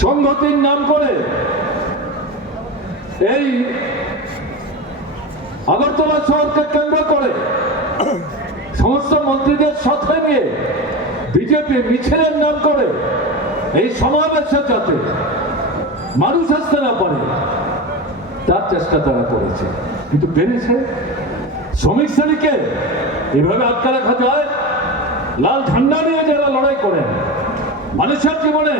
সংহতির নাম করে এই আগরতলা শহরকে কেন্দ্র করে সমস্ত মন্ত্রীদের সাথে নিয়ে বিজেপি মিছিলের নাম করে এই সমাবেশে যাতে মানুষ আসতে না পারে, তার চেষ্টা তারা করেছে। কিন্তু পেরেছে শ্রমিক শ্রেণীকে এভাবে আটকে রাখা যায়। লাল ঝান্ডা নিয়ে যারা লড়াই করেন, মানুষের জীবনে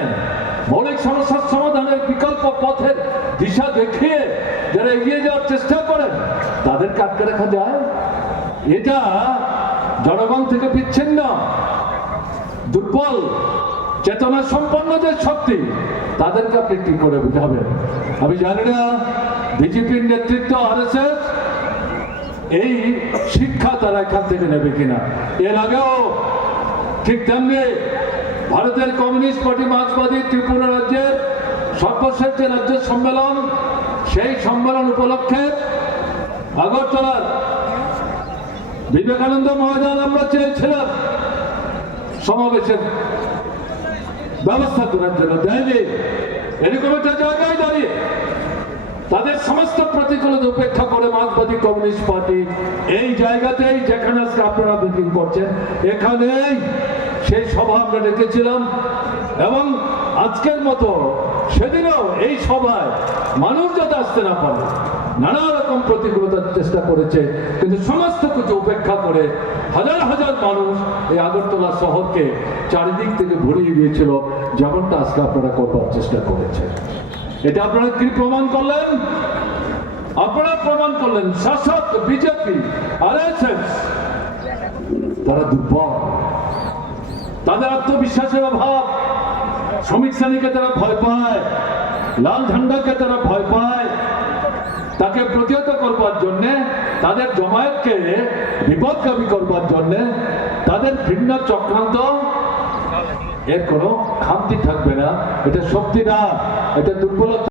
মৌলিক সমস্যার সমাধানের বিকল্প পথের দিশা দেখিয়ে যারা এগিয়ে যাওয়ার চেষ্টা করেন, তাদেরকে আটকে রাখা যায়। এটা জনগণ থেকে বিচ্ছিন্ন, দুর্বল চেতনা সম্পন্ন যে শক্তি, তাদেরকে আপনি কি করে বুঝাবেন আমি জানি না, বিজেপির নেতৃত্ব আরএসএস এই শিক্ষা তারা এখান থেকে নেবে কিনা। এর আগেও ঠিক তেমনি ভারতের কমিউনিস্ট পার্টি মার্ক্সবাদী ত্রিপুরা রাজ্যের সর্বশেষ যে রাজ্য সম্মেলন, সেই সম্মেলন উপলক্ষে আগরতলার বিবেকানন্দ ময়দান আমরা চেয়েছিলাম সমাবেশের ব্যবস্থা করার জন্য, দেয়নি। এরকম একটা জায়গায় দাঁড়িয়ে তাদের সমস্ত প্রতিকূলতা উপেক্ষা করে মার্ক্সবাদী কমিউনিস্ট পার্টি এই জায়গাতেই যেখানে আজকে আপনারা মিটিং করছেন, এখানেই সেই সভা আমরা রেখেছিলাম এবং আজকের মতো সেদিনও এই সভায় মানুষ যাতে আসতে না পারে, নানা রকম প্রতিকূলতার চেষ্টা করেছে, কিন্তু সমস্ত কিছু উপেক্ষা করে হাজার হাজার মানুষ এই আগরতলা শহরকে চারিদিক থেকে ভরিয়ে দিয়েছিল, যেমনটা আজকে আপনারা করবার চেষ্টা করেছে এটা আপনারা কি প্রমাণ করলেন? আপনারা প্রমাণ করলেন, শাসক, বিজেপি, আর এস, তারা দুর্বল। তাদের আত্মবিশ্বাসের অভাব। শ্রমিক শ্রেণীকে তারা ভয় পায়, লাল ঝান্ডাকে তারা ভয় পায়। তাকে প্রতিহত করবার জন্য, তাদের জমায়েতকে বিপদগামী করবার জন্য, তাদের ভিন্ন চক্রান্ত, এর কোনো খামতি থাকবে না। এটা শক্তি না এটা দুর্বলতা।